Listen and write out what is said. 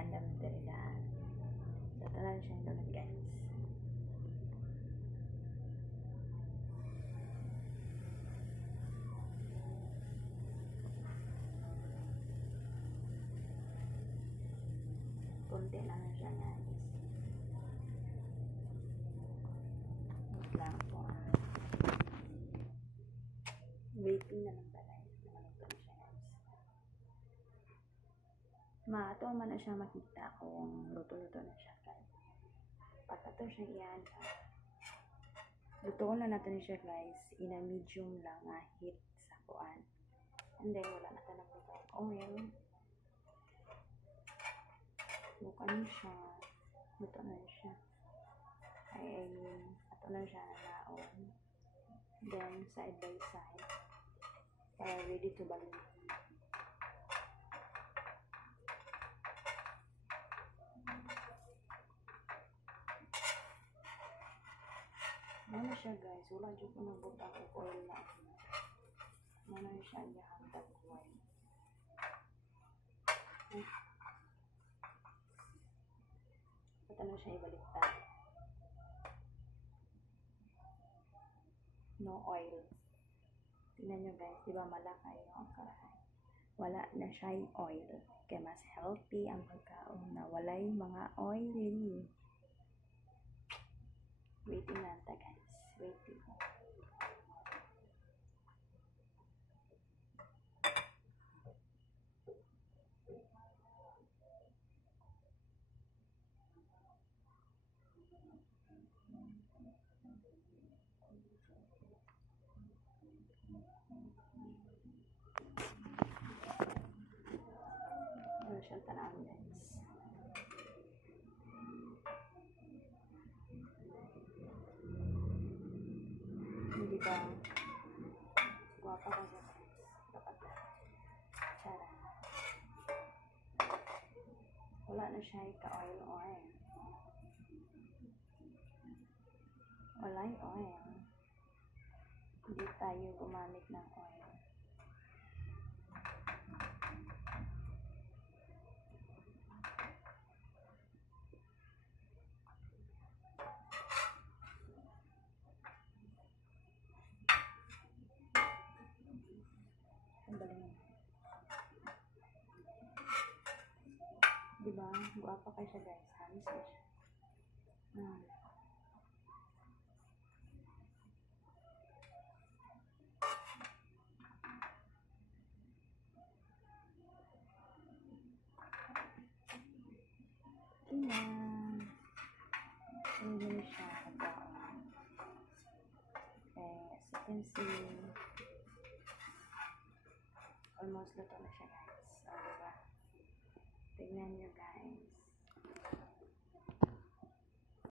ganda ng tiridahan. So, talaga siya yung donut, guys. Kunti lang na siya, guys. Wait lang po. Waiting na lang ba, guys? Namalito na siya, guys. Maato man na siya makita kung luto-luto na siya, guys. Pagkato siya iyan, lutoon na natin siya, guys. In a medium lang heat sa kuan. And then, wala na tayo ng oil. Luka na siya. Luto na siya. Ato na siya na naon. Then, side by side. Para ready to balik. Ano siya, guys? Wala dyan ko nabutang oil na. Ano siya ihantag oil. Ano siya ibaliktad. No oil. Tingnan nyo, guys, di ba malakay yung karahay. Wala na siya yung oil. Kaya mas healthy ang pagkaon na walay mga oily. Waiting na anta, guys. Waiting. Ano siyang tanawin, guys. Hindi ba guwapa ka siya, guys? Dapat na. Tsara. Wala na siya ka-oil-oil. Wala yung oil. Hindi tayo gumamit ng oil. Diba? Guwapa kayo siya, guys. Hamis na siya. Hindi na siya nagkaon. As you can see, almost luto na siya, guys. So, diba? Tignan nyo, guys.